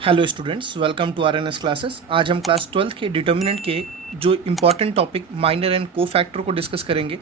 Hello students, welcome to RNS classes. आज हम class 12 के डिटर्मिनेंट के जो important topic minor and cofactor को डिस्कस करेंगे।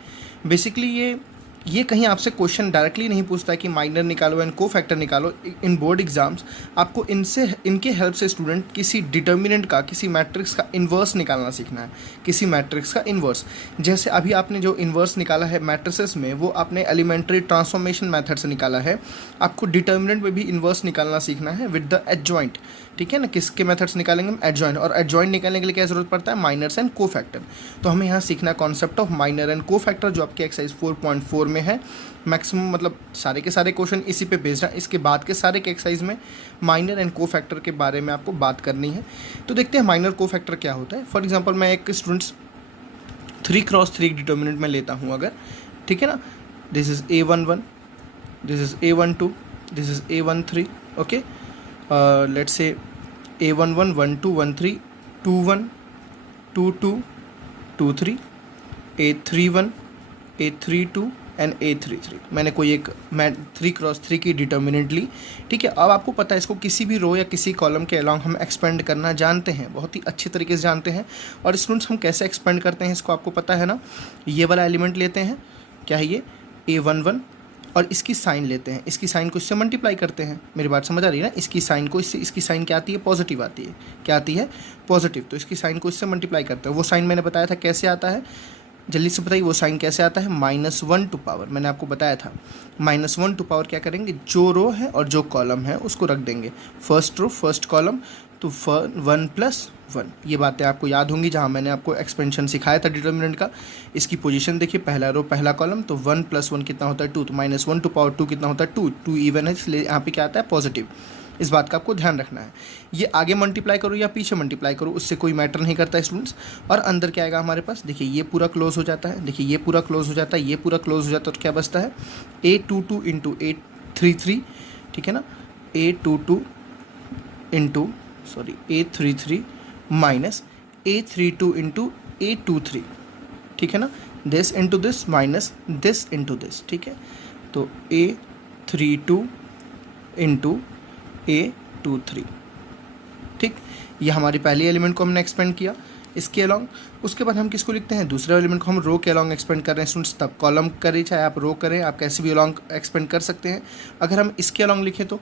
बेसिकली ये कहीं आपसे क्वेश्चन डायरेक्टली नहीं पूछता है कि माइनर निकालो एंड को फैक्टर निकालो। इन बोर्ड एग्जाम्स आपको इनके हेल्प से स्टूडेंट किसी डिटर्मिनेंट का, किसी मैट्रिक्स का इन्वर्स निकालना सीखना है। किसी मैट्रिक्स का इन्वर्स, जैसे अभी आपने जो इन्वर्स निकाला है मैट्रिसेस में, वो आपने एलिमेंट्री ट्रांसफॉर्मेशन मेथड से निकाला है। आपको डिटर्मिनेंट में भी इन्वर्स निकालना सीखना है विद द एडजॉइंट। ठीक है ना, किसके मेथड्स निकालेंगे हम? एडजॉइंट। और एडजॉइंट निकालने के लिए क्या जरूरत पड़ता है? माइनर्स एंड को फैक्टर। तो हमें यहाँ सीखना कॉन्सेप्ट ऑफ माइनर एंड को फैक्टर, जो आपके एक्सरसाइज 4.4 में है। मैक्सिमम मतलब सारे के सारे क्वेश्चन इसी पे बेस्ड है। इसके बाद के सारे के एक्सरसाइज में माइनर एंड को फैक्टर के बारे में आपको बात करनी है। तो देखते हैं माइनर को फैक्टर क्या होता है। फॉर एग्जाम्पल मैं एक स्टूडेंट्स 3x3 डिटर्मिनेंट में लेता हूँ अगर, ठीक है ना। This is A11, this is A12, this is A13। Okay, let's say A11, 12, 13, 21, 22, 23, A31, A32 and A33। मैंने कोई एक 3x3 की डिटर्मिनेंट ली। ठीक है, अब आपको पता है इसको किसी भी रो या किसी कॉलम के अलॉन्ग हम एक्सपेंड करना जानते हैं, बहुत ही अच्छी तरीके से जानते हैं। और स्टूडेंट्स हम कैसे एक्सपेंड करते हैं इसको आपको पता है ना। ये वाला एलिमेंट लेते हैं, क्या है ये? A11, और इसकी साइन लेते हैं। इसकी साइन को इससे मल्टीप्लाई करते हैं। मेरी बात समझ आ रही है ना? इसकी साइन को इससे, इसकी साइन क्या आती है? पॉजिटिव आती है। क्या आती है? पॉजिटिव। तो इसकी साइन को इससे मल्टीप्लाई करते हैं। वो साइन मैंने बताया था कैसे आता है, जल्दी से बताइए। वो साइन कैसे आता है? -1 टू पावर। मैंने आपको बताया था -1 टू पावर क्या करेंगे, जो रो है और जो कॉलम है उसको रख देंगे। फर्स्ट रो फर्स्ट कॉलम, तो 1 + 1। ये बातें आपको याद होंगी जहाँ मैंने आपको एक्सपेंशन सिखाया था डिटर्मिनेंट का। इसकी पोजीशन देखिए, पहला रो पहला कॉलम, तो 1 + 1 कितना होता है? 2। तो -1 टू पावर 2 कितना होता है? 2। 2 इवन है, इसलिए यहाँ पे क्या आता है? पॉजिटिव। इस बात का आपको ध्यान रखना है। ये आगे मल्टीप्लाई करो या पीछे मल्टीप्लाई करो, उससे कोई मैटर नहीं करता स्टूडेंट्स। और अंदर क्या आएगा हमारे पास? देखिए ये पूरा क्लोज हो जाता है, देखिए ये पूरा क्लोज हो जाता है, ये पूरा क्लोज हो जाता है। तो क्या बचता है? A22 × A33। ठीक है ना, A22 × A33 minus A32 × A23। ठीक है ना, this into this minus this into this. ठीक है, तो A32 × A23। ठीक, ये हमारी पहली एलिमेंट को हमने एक्सपेंड किया इसके अलॉन्ग। उसके बाद हम किसको लिखते हैं? दूसरे एलिमेंट को हम रो के अलॉन्ग एक्सपेंड कर रहे हैं स्टूडेंट्स। तब कॉलम करें चाहे आप रो करें, आप कैसे भी अलॉन्ग एक्सपेंड कर सकते हैं। अगर हम इसके अलॉन्ग लिखें तो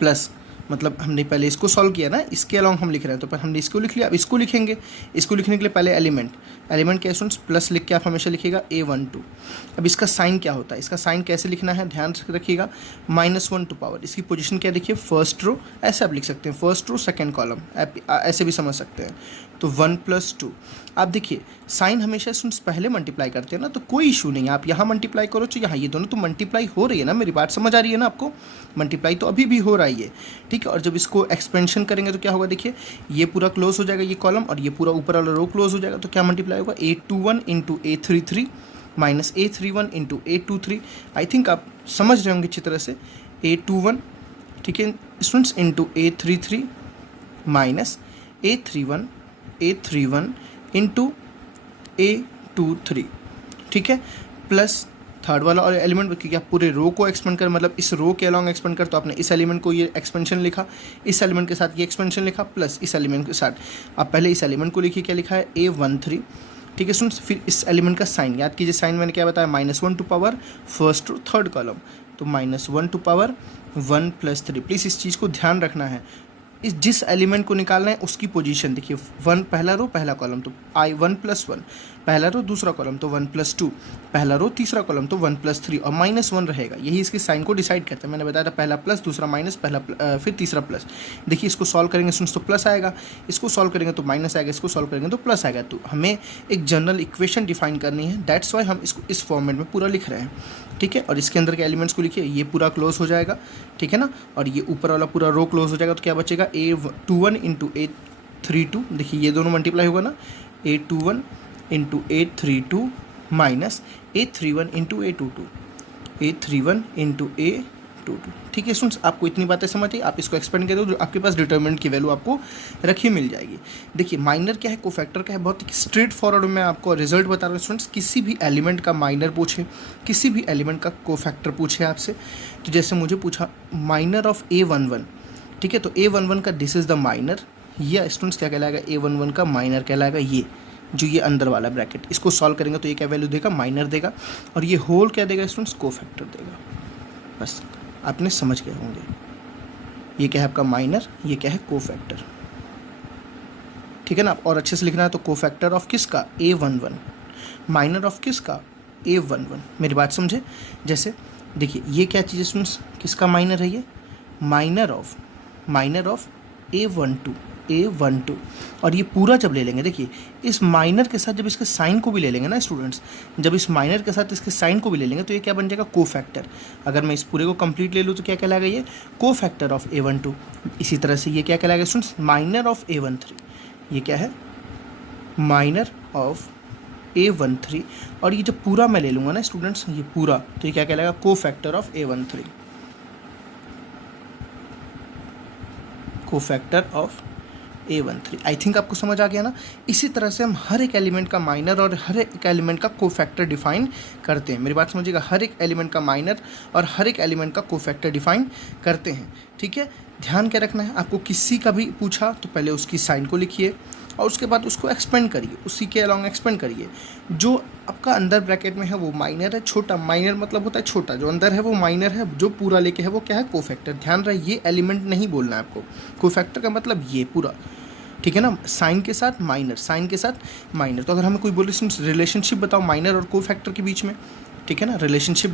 प्लस, मतलब हमने पहले इसको सॉल्व किया ना, इसके अलॉन्ग हम लिख रहे हैं, तो पहले हमने इसको लिख लिया। अब इसको लिखेंगे। इसको लिखने के लिए पहले एलिमेंट क्या स्टूडेंट्स? प्लस लिख के आप हमेशा लिखिएगा A12। अब इसका साइन क्या होता है? इसका साइन कैसे लिखना है ध्यान रखिएगा। -1 टू पावर, इसकी पोजीशन क्या देखिए? फर्स्ट रो, ऐसे आप लिख सकते हैं, फर्स्ट रो सेकंड कॉलम, ऐसे भी समझ सकते हैं। तो 1 + 2। आप देखिए साइन हमेशा स्टूडेंट्स पहले मल्टीप्लाई करते हैं ना, तो कोई इशू नहीं है। आप यहाँ मल्टीप्लाई करो तो यहाँ, ये दोनों तो मल्टीप्लाई हो रही है ना। मेरी बात समझ आ रही है ना आपको? मल्टीप्लाई तो अभी भी हो रही है। ठीक है, और जब इसको एक्सपेंशन करेंगे तो क्या होगा? देखिए ये पूरा क्लोज हो जाएगा ये कॉलम, और ये पूरा ऊपर वाला रो क्लोज हो जाएगा। तो क्या मल्टीप्लाई होगा? A21 × A33 minus A31 × A23। I think आप समझ रहे होंगे अच्छी तरह से। A21, ठीक है students, × A33 minus A31 × A23। ठीक है, प्लस थर्ड वाला और एलिमेंट, क्योंकि आप पूरे रो को एक्सपेंड कर, मतलब इस रो के अलॉन्ग एक्सपेंड कर, तो आपने इस एलिमेंट को ये एक्सपेंशन लिखा, इस एलिमेंट के साथ ये एक्सपेंशन लिखा, प्लस इस एलिमेंट के साथ। आप पहले इस एलिमेंट को लिखिए, क्या लिखा है? A13। ठीक है स्टूडेंट्स, फिर इस एलिमेंट का साइन याद कीजिए। साइन मैंने क्या बताया? -1 to power first row third column, तो -1 टू पावर 1 + 3। प्लीज़ इस चीज़ को ध्यान रखना है। इस जिस एलिमेंट को निकालना है उसकी पोजीशन देखिए। 1 पहला रो पहला कॉलम, तो I1 + 1, पहला रो दूसरा कॉलम तो 1 + 2, पहला रो तीसरा कॉलम तो 1 + 3, और -1 रहेगा। यही इसके साइन को डिसाइड करते हैं। मैंने बताया था पहला प्लस, दूसरा माइनस, फिर तीसरा प्लस। देखिए इसको सॉल्व करेंगे स्टूडेंट्स तो प्लस आएगा, इसको सॉल्व करेंगे तो माइनस आएगा, इसको सॉल्व करेंगे तो प्लस आएगा। तो हमें एक जनरल इक्वेशन डिफाइन करनी है, दैट्स वाई हम इसको इस फॉर्मेट में पूरा लिख रहे हैं। ठीक है, और इसके अंदर के एलिमेंट्स को लिखिए। ये पूरा क्लोज हो जाएगा, ठीक है ना, और ये ऊपर वाला पूरा रो क्लोज हो जाएगा। तो क्या बचेगा? A21 × A32। देखिए ये दोनों मल्टीप्लाई होगा ना, A21 × A32 minus A31 × A22, A31 × A22। ठीक है स्टूडेंट्स, आपको इतनी बातें समझ आई। आप इसको एक्सपेंड कर दो, जो आपके पास डिटर्मिनेंट की वैल्यू आपको रखी मिल जाएगी। देखिए माइनर क्या है, कोफैक्टर क्या है, बहुत स्ट्रेट फॉरवर्ड में आपको रिजल्ट बता रहा हूँ स्टूडेंट्स। किसी भी एलिमेंट का माइनर पूछे, किसी भी एलिमेंट का कोफैक्टर पूछे आपसे, तो जैसे मुझे पूछा माइनर ऑफ A11, ठीक है। तो A11 का दिस इज़ द माइनर, ये स्टूडेंट्स क्या कहलाएगा, A11 का माइनर कहलाएगा, ये जो ये अंदर वाला ब्रैकेट, इसको सॉल्व करेंगे तो ये क्या वैल्यू देगा, माइनर देगा, और ये होल क्या देगा स्टूडेंट्स, कोफैक्टर देगा। बस आपने समझ गए होंगे, ये क्या है आपका माइनर, ये क्या है कोफैक्टर, ठीक है ना। और अच्छे से लिखना है तो कोफैक्टर ऑफ किसका, A11, माइनर ऑफ किसका, A11। मेरी बात समझे। जैसे देखिए ये क्या चीज़ है स्टूडेंट्स, किसका माइनर है, ये माइनर ऑफ A12, और ये पूरा जब ले लेंगे, देखिए इस माइनर के साथ जब इसके साइन को भी ले लेंगे ना स्टूडेंट्स, जब इस माइनर के साथ इसके साइन को भी ले लेंगे तो ये क्या बन जाएगा, कोफैक्टर। अगर मैं इस पूरे को कंप्लीट ले लूँ तो क्या कहलाएगा, ये कोफैक्टर ऑफ A12। इसी तरह से ये क्या कहलाएगा स्टूडेंट्स, माइनर ऑफ A13, ये क्या है, माइनर ऑफ A13। और ये जब पूरा मैं ले लूँगा ना स्टूडेंट्स, ये पूरा, तो ये क्या कहलाएगा, cofactor of A13, cofactor of A13। I think आपको समझ आ गया ना। इसी तरह से हम हर एक एलिमेंट का माइनर और हर एक एलिमेंट का कोफैक्टर डिफाइन करते हैं। मेरी बात समझिएगा, हर एक एलिमेंट का माइनर और हर एक एलिमेंट का कोफैक्टर डिफाइन करते हैं, ठीक है। ध्यान क्या रखना है, आपको किसी का भी पूछा तो पहले उसकी साइन को लिखिए और उसके बाद उसको एक्सपेंड करिए, उसी के अलॉन्ग एक्सपेंड करिए। जो आपका अंदर ब्रैकेट में है वो माइनर है, छोटा, माइनर मतलब होता है छोटा, जो अंदर है वो माइनर है, जो पूरा लेके है वो क्या है, कोफैक्टर। ध्यान रहे ये एलिमेंट नहीं बोलना है आपको, कोफैक्टर का मतलब ये पूरा, ठीक है ना। साइन के साथ माइनर, साइन के साथ माइनर। तो अगर हमें कोई बोले रिलेशनशिप बताओ माइनर और कोफैक्टर के बीच में, ठीक है ना, relationship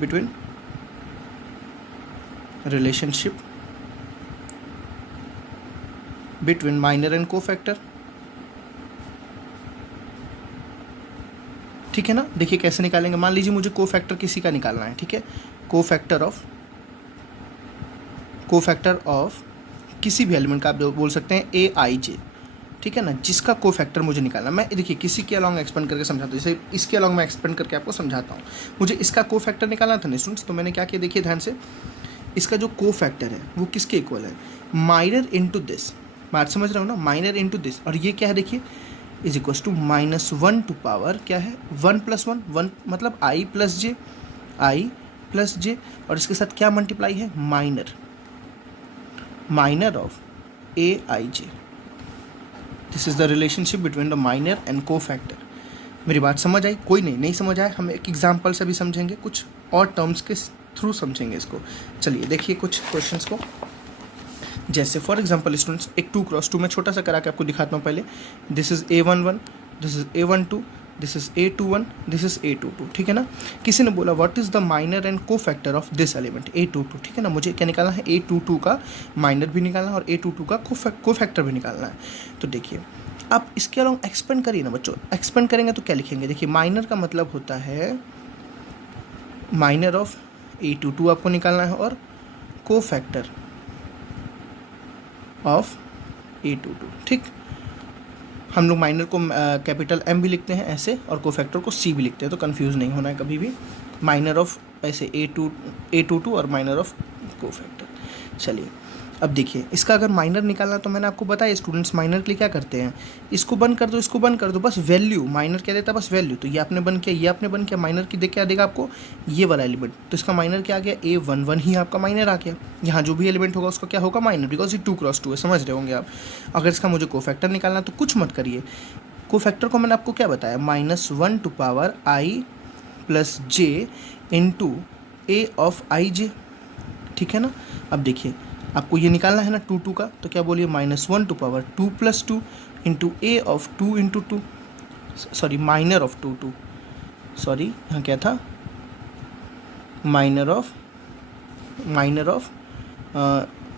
between minor and cofactor, ठीक है ना। देखिए कैसे निकालेंगे, मान लीजिए मुझे कोफैक्टर किसी का निकालना है, ठीक है, कोफैक्टर ऑफ किसी भी एलिमेंट का आप बोल सकते हैं AIJ, ठीक है ना, जिसका कोफैक्टर मुझे निकालना। मैं देखिए किसी के अलॉन्ग एक्सपेंड करके समझाता हूँ, जैसे इसके अलॉन्ग मैं एक्सपेंड करके आपको समझाता हूँ। मुझे इसका कोफैक्टर निकालना था ना स्टूडेंट्स, तो मैंने क्या किया, देखिए ध्यान से, इसका जो कोफैक्टर है वो किसके इक्वल है, माइनर इंटू दिस, बात समझ रहे हो ना, माइनर इंटू दिस, और ये क्या है देखिए, is equal to -1 to power क्या है, 1 + 1, 1 मतलब I प्लस जे, और इसके साथ क्या मल्टीप्लाई है, minor of AIJ। This is the relationship between the minor and cofactor. मेरी बात समझ आई, कोई नहीं समझ आया, हम एक एग्जाम्पल से भी समझेंगे, कुछ और टर्म्स के थ्रू समझेंगे इसको। चलिए देखिए कुछ क्वेश्चंस को, जैसे फॉर एग्जांपल स्टूडेंट्स एक 2x2 में छोटा सा करा के आपको दिखाता हूँ। पहले this is A11, this is A12, this is A21, this is A22, ठीक है ना। किसी ने बोला what is the minor and cofactor of this element A22, ठीक है ना। मुझे क्या निकालना है, A22 का माइनर भी निकालना है और A22 का कोफैक्टर भी निकालना है। तो देखिए आप इसके अलॉन्ग एक्सपेंड करिए ना बच्चों, एक्सपेंड करेंगे तो क्या लिखेंगे, देखिए माइनर का मतलब होता है माइनर ऑफ A22 आपको निकालना है और कोफैक्टर ऑफ A22, ठीक। हम लोग माइनर को कैपिटल M भी लिखते हैं ऐसे और कोफैक्टर को C भी लिखते हैं, तो कंफ्यूज नहीं होना है कभी भी। माइनर ऑफ ऐसे A22 और माइनर ऑफ कोफैक्टर। चलिए अब देखिए इसका अगर माइनर निकालना, तो मैंने आपको बताया स्टूडेंट्स माइनर के लिए क्या करते हैं, इसको बंद कर दो, इसको बंद कर दो, बस वैल्यू, माइनर क्या देता है, बस वैल्यू। तो ये आपने बंद किया, ये आपने बंद किया, माइनर की देख क्या देगा आपको, ये वाला एलिमेंट, तो इसका माइनर क्या आ गया, A11 ही आपका माइनर आ गया। यहाँ जो भी एलिमेंट होगा उसका क्या होगा, माइनर, बिकॉज ये 2x2 है, समझ रहे होंगे आप। अगर इसका मुझे कोफैक्टर निकालना तो कुछ मत करिए, कोफैक्टर को मैंने आपको क्या बताया, -1 to power I plus J into A of IJ, ठीक है ना। अब देखिए आपको ये निकालना है ना 2 का, तो क्या बोलिए, -1 to power 2 + 2 into A of 2 into 2, sorry minor of 2, sorry यहाँ क्या था, माइनर ऑफ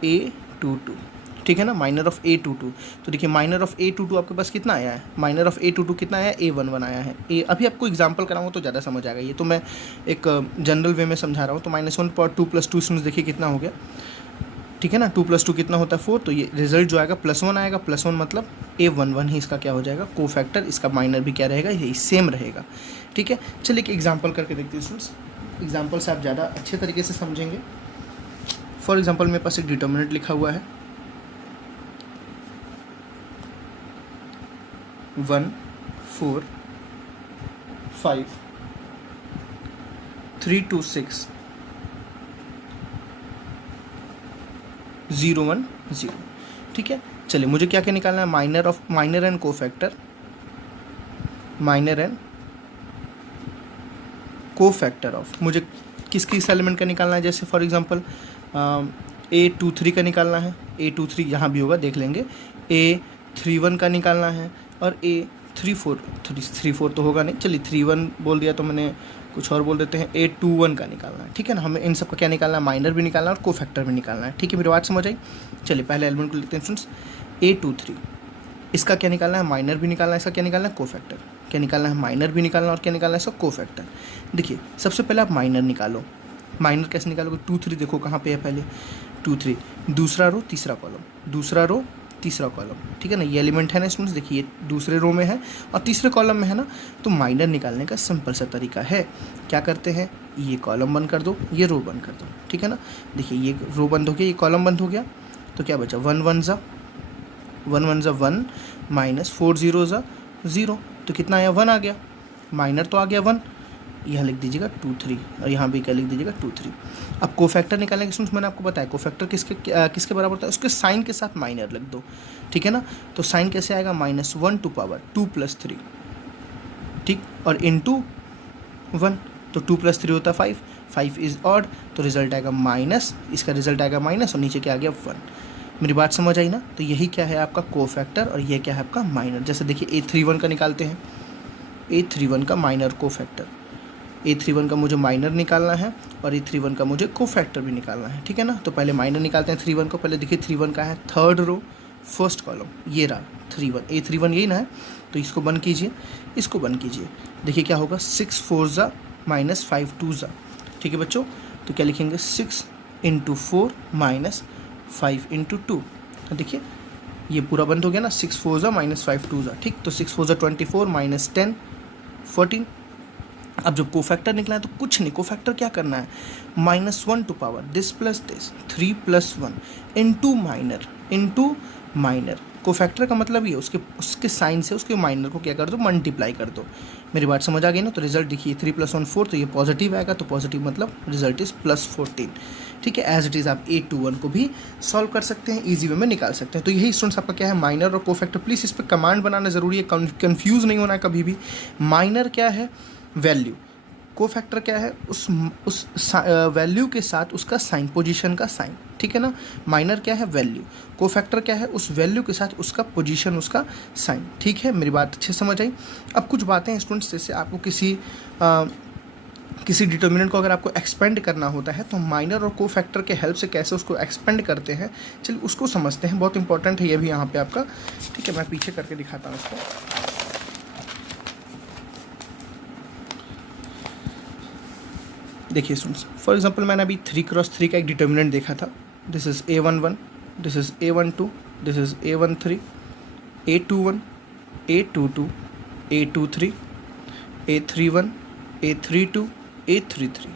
A22, ठीक है ना, माइनर ऑफ A22। तो देखिए माइनर ऑफ A22 आपके पास कितना आया है, माइनर ऑफ A22 कितना आया है, A11 आया है। अभी आपको एग्जांपल कराऊंगा तो ज़्यादा समझ आएगा, ये तो मैं एक जनरल वे में समझा रहा हूँ। तो -1 पर 2 + 2 स्टूडेंट्स देखिए कितना हो गया, ठीक है ना, 2 + 2 कितना होता है 4, तो ये रिजल्ट जो आएगा +1 आएगा, +1 मतलब A11 ही इसका क्या हो जाएगा, कोफैक्टर। इसका माइनर भी क्या रहेगा, यही सेम रहेगा, ठीक है। चलिए एक एग्जांपल करके देखते हैं स्टूडेंट्स, एग्जांपल से आप ज़्यादा अच्छे तरीके से समझेंगे। फॉर एग्जांपल मेरे पास एक डिटर्मिनेंट लिखा हुआ है 1 4 5 3 2 6 0 1 0। ठीक है, चलिए मुझे क्या क्या निकालना है, minor and cofactor, minor and cofactor of मुझे किस एलिमेंट का निकालना है। जैसे फॉर एग्जांपल A23 का निकालना है, A23 यहाँ भी होगा देख लेंगे, A31 का निकालना है और A34 तो होगा नहीं, चलिए 31 बोल दिया तो मैंने कुछ और बोल देते हैं, A21 का निकालना है। ठीक है ना, हमें इन सब का क्या निकालना है, माइनर भी निकालना है और कोफैक्टर भी निकालना है। ठीक है, मेरी बात समझ आई। चलिए पहले एलिमेंट को लिखते हैं स्टूडेंट्स, A23 इसका क्या निकालना है, माइनर भी निकालना है, इसका क्या निकालना है, कोफैक्टर। क्या निकालना है, माइनर भी निकालना और क्या निकालना है, इसका कोफैक्टर। देखिए सबसे पहले आप माइनर निकालो। माइनर कैसे निकालोगे, 2 3 देखो कहाँ पे है, पहले 2 3, दूसरा रो तीसरा कॉलम, दूसरा रो तीसरा कॉलम। ठीक है ना, ये एलिमेंट है ना स्टूडेंट्स, देखिए दूसरे रो में है और तीसरे कॉलम में है ना, तो माइनर निकालने का सिंपल सा तरीका है। क्या करते हैं, ये कॉलम बंद कर दो, ये रो बंद कर दो। ठीक है ना, देखिए ये रो बंद हो गया, ये कॉलम बंद हो गया, तो क्या बचा, 1 1 ज़ा 1 माइनस 4 0 ज़ा 0, तो कितना आया, 1 आ गया, माइनर तो आ गया 1, यहाँ लिख दीजिएगा 2 3 और यहाँ भी क्या लिख दीजिएगा 2 3। अब कोफैक्टर निकालने के स्टूडेंट्स मैंने आपको बताया, कोफैक्टर किसके बराबर होता है, उसके साइन के साथ माइनर लिख दो। ठीक है ना, तो साइन कैसे आएगा, -1 टू पावर 2 + 3, ठीक, और इनटू 1, तो 2 + 3 होता है 5 इज ऑड, तो रिजल्ट आएगा माइनस, इसका रिजल्ट आएगा माइनस और नीचे क्या आ गया 1। मेरी बात समझ आई ना, तो यही क्या है आपका कोफैक्टर और ये क्या है आपका माइनर। जैसे देखिए A31 का निकालते हैं, A31 का माइनर कोफैक्टर, A31 का मुझे माइनर निकालना है और A31 का मुझे कोफैक्टर भी निकालना है। ठीक है ना, तो पहले माइनर निकालते हैं 31 को। पहले देखिए 31 का है थर्ड रो फर्स्ट कॉलम, ये रहा 31, A31 यही ना है, तो इसको बंद कीजिए, इसको बंद कीजिए। देखिए क्या होगा, 6 4 ज़ा -5 2 ज़ा। ठीक है बच्चों, तो क्या लिखेंगे, 6 × 4 -5 × 2। तो देखिए ये पूरा बंद हो गया ना, 6 4 ज़ा -5 2 ज़ा। ठीक, तो 6 4 ज़ा 24 -10 14। अब जब कोफैक्टर निकला है तो कुछ नहीं, कोफैक्टर क्या करना है, -1 to power this plus this 3 + 1 into minor. Cofactor का मतलब ये उसके साइन से उसके माइनर को क्या कर दो, मल्टीप्लाई कर दो। मेरी बात समझ आ गई ना, तो रिजल्ट देखिए 3 + 1 4, तो ये पॉजिटिव आएगा, तो पॉजिटिव मतलब रिजल्ट इज +14। ठीक है, एज इट इज़ आप A21 को भी सॉल्व कर सकते हैं, ईजी वे में निकाल सकते हैं। तो यही स्टूडेंट्स आपका क्या है, माइनर और कोफैक्टर। प्लीज़ इस पर कमांड बनाना ज़रूरी है, कन्फ्यूज़ नहीं होना है कभी भी। माइनर क्या है, वैल्यू, कोफैक्टर क्या है, उस वैल्यू के साथ उसका साइन, पोजीशन का साइन। ठीक है ना, माइनर क्या है, वैल्यू, कोफैक्टर क्या है, उस वैल्यू के साथ उसका पोजीशन, उसका साइन। ठीक है, मेरी बात अच्छे समझ आई। अब कुछ बातें हैं स्टूडेंट्स, जैसे आपको किसी डिटर्मिनेंट को अगर आपको एक्सपेंड करना होता है तो माइनर और कोफैक्टर के हेल्प से कैसे उसको एक्सपेंड करते हैं, चलिए उसको समझते हैं, बहुत इंपॉर्टेंट है ये भी यहाँ पे आपका। ठीक है, मैं पीछे करके दिखाता हूँ इसको। देखिए स्टूडेंट्स, फॉर एग्जांपल मैंने अभी 3 × 3 का एक डिटर्मिनेंट देखा था। This is A11, this is A12, this is A13, A21, A22, A23, A31, A32, A33।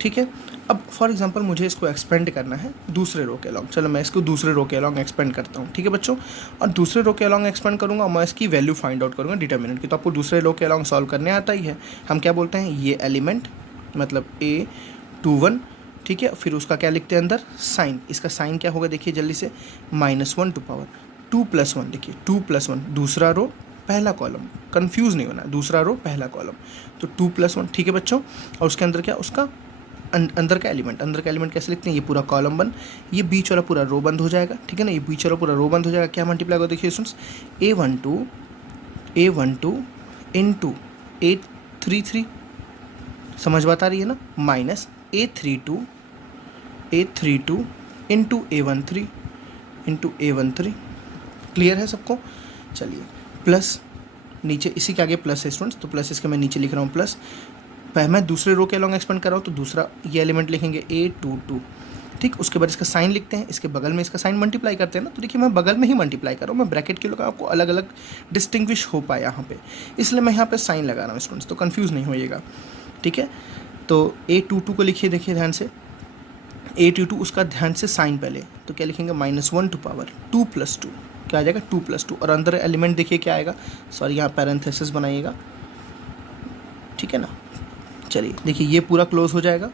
ठीक है, अब फॉर एग्जांपल मुझे इसको एक्सपेंड करना है दूसरे रो के अलॉन्ग। चलो मैं इसको दूसरे रो के अलॉन्ग एक्सपेंड करता हूँ। ठीक है बच्चों, और दूसरे रो के अलॉन्ग एक्सपेंड करूँगा, मैं इसकी वैल्यू फाइंड आउट करूँगा डिटर्मिनेंट की। तो आपको दूसरे रो के अलॉन्ग सॉल्व करने आता ही है। हम क्या बोलते हैं, ये एलिमेंट मतलब A21, ठीक है, फिर उसका क्या लिखते हैं अंदर, साइन। इसका साइन क्या होगा, देखिए जल्दी से, -1 टू पावर 2 + 1। देखिए 2 + 1, दूसरा रो पहला कॉलम, कंफ्यूज नहीं होना, दूसरा रो पहला कॉलम, तो 2 + 1। ठीक है बच्चों, और उसके अंदर क्या, उसका अंदर का एलिमेंट कैसे लिखते हैं, ये पूरा कॉलम बंद, ये बीच वाला पूरा रो बंद हो जाएगा। ठीक है ना, ये बीच वाला पूरा रो बंद हो जाएगा, क्या मल्टीप्लाई होगा, देखिए स्टूडेंट्स, A12 इनटू A33, समझ बात आ रही है ना, minus A32 into A13 clear है सबको। चलिए प्लस नीचे इसी के आगे प्लस है स्टूडेंट्स, तो प्लस इसके मैं नीचे लिख रहा हूँ प्लस। पहले मैं दूसरे रो के अलॉन्ग एक्सपेंड कर रहा हूँ, तो दूसरा ये एलिमेंट लिखेंगे A22। ठीक, उसके बाद इसका साइन लिखते हैं, इसके बगल में इसका साइन मल्टीप्लाई करते हैं ना, तो देखिए मैं बगल में ही मल्टीप्लाई कर रहा हूँ, मैं ब्रैकेट के लोग आपको अलग अलग डिस्टिंग्विश हो पाए यहाँ पे, इसलिए मैं यहाँ पे साइन लगा रहा हूँ स्टूडेंट्स, तो कन्फ्यूज़ नहीं होइएगा। ठीक है, तो A22 को लिखिए, देखिए ध्यान से, A22 उसका ध्यान से साइन पहले, तो क्या लिखेंगे, -1 टू पावर 2 + 2, क्या आ जाएगा 2 + 2, और अंदर एलिमेंट देखिए क्या आएगा, सॉरी यहाँ पैरेंथेसिस बनाइएगा। ठीक है ना, चलिए देखिए ये पूरा क्लोज हो जाएगा,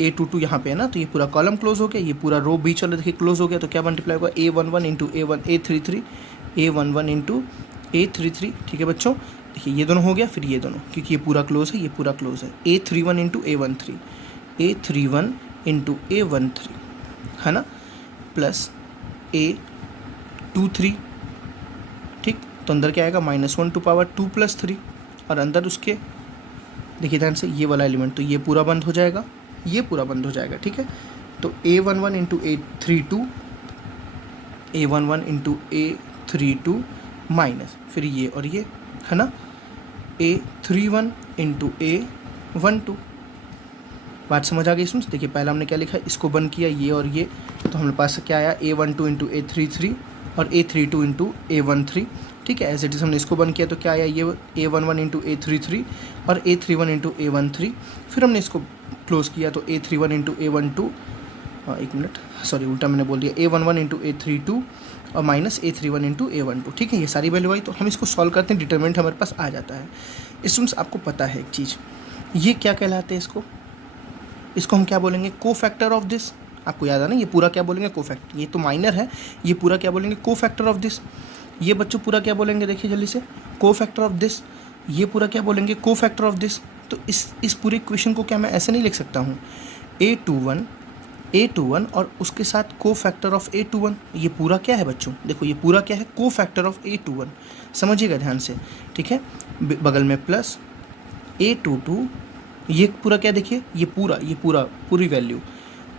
A22 यहाँ पे है ना, तो ये पूरा कॉलम क्लोज हो गया, ये पूरा रो बीच वाला देखिए क्लोज हो गया, तो क्या मल्टीप्लाई होगा A11 into A33 A11 into A33। ठीक है बच्चों, देखिए ये दोनों हो गया, फिर ये दोनों, क्योंकि ये पूरा क्लोज है, ये पूरा क्लोज है। A31 into A13 A31 into A13 है ना, प्लस A23। ठीक, तो अंदर क्या आएगा -1 टू पावर 2 + 3, और अंदर उसके देखिए ध्यान से ये वाला एलिमेंट, तो ये पूरा बंद हो जाएगा, ये पूरा बंद हो जाएगा। ठीक है, तो A11 into A32 A11 into A32 minus फिर ये और ये है ना, A31 इंटू A12। बात समझ आ गई स्टूडेंट्स। देखिए पहला हमने क्या लिखा, इसको बंद किया ये और ये, तो हमारे पास क्या आया A12 इंटू A33 और A32 इंटू A13। ठीक है, एज इट इज़ हमने इसको बंद किया, तो क्या आया ये A11 इंटू A33 और A31 इंटू A13। फिर हमने इसको क्लोज किया, तो A31 इंटू A12, एक मिनट सॉरी उल्टा मैंने बोल दिया, A11 इंटू A32 और माइनस A31 इंटू A12। ठीक है, ये सारी वैल्यू आई, तो हम इसको सॉल्व करते हैं, डिटरमिनेंट हमारे पास आ जाता है। स्टूडेंट्स आपको पता है एक चीज़, ये क्या कहलाते हैं, इसको हम क्या बोलेंगे, को फैक्टर ऑफ दिस। आपको याद है ना, ये पूरा क्या बोलेंगे, को फैक्टर। ये तो माइनर है, ये पूरा क्या बोलेंगे, को फैक्टर ऑफ दिस। ये बच्चों पूरा क्या बोलेंगे, देखिए जल्दी से, को फैक्टर ऑफ दिस। ये पूरा क्या बोलेंगे, को फैक्टर ऑफ दिस। तो इस पूरे इक्वेशन को क्या मैं ऐसे नहीं लिख सकता हूँ, A21 और उसके साथ को फैक्टर ऑफ A21। ये पूरा क्या है बच्चों, देखो ये पूरा क्या है, को फैक्टर ऑफ A21। समझिएगा ध्यान से। ठीक है, बगल में प्लस A22, ये पूरा क्या, देखिए ये पूरा पूरी वैल्यू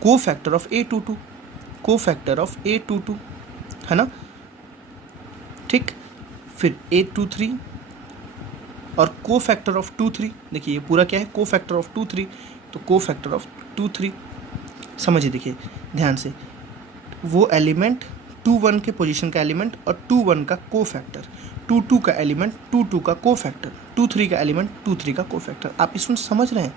को फैक्टर ऑफ A22, को फैक्टर ऑफ A22 है ना। ठीक, फिर A23 और को फैक्टर ऑफ 23। देखिए ये पूरा क्या है, को फैक्टर ऑफ 23, तो को फैक्टर ऑफ 23। समझिए, देखिए ध्यान से, वो एलिमेंट 21 के पोजीशन का एलिमेंट और 21 का को फैक्टर, 22 का एलिमेंट 22 का को फैक्टर, 23 का एलिमेंट 23 का को फैक्टर। आप इसमें समझ रहे हैं,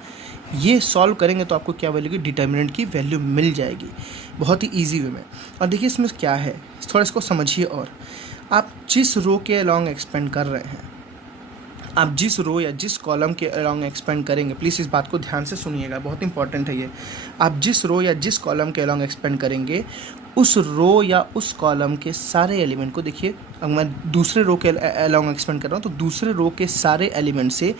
ये सॉल्व करेंगे तो आपको क्या वैल्यू की, डिटर्मिनेंट की वैल्यू मिल जाएगी बहुत ही ईजी वे में। और देखिए इसमें क्या है, थोड़ा इसको समझिए। और आप जिस रो के अलॉन्ग एक्सपेंड कर रहे हैं, आप जिस रो या जिस कॉलम के अलॉन्ग एक्सपेंड करेंगे, प्लीज़ इस बात को ध्यान से सुनिएगा, बहुत इंपॉर्टेंट है ये। आप जिस रो या जिस कॉलम के अलॉन्ग एक्सपेंड करेंगे, उस रो या उस कॉलम के सारे एलिमेंट को, देखिए अगर मैं दूसरे रो के अलॉन्ग एक्सपेंड कर रहा हूँ, तो दूसरे रो के सारे एलिमेंट से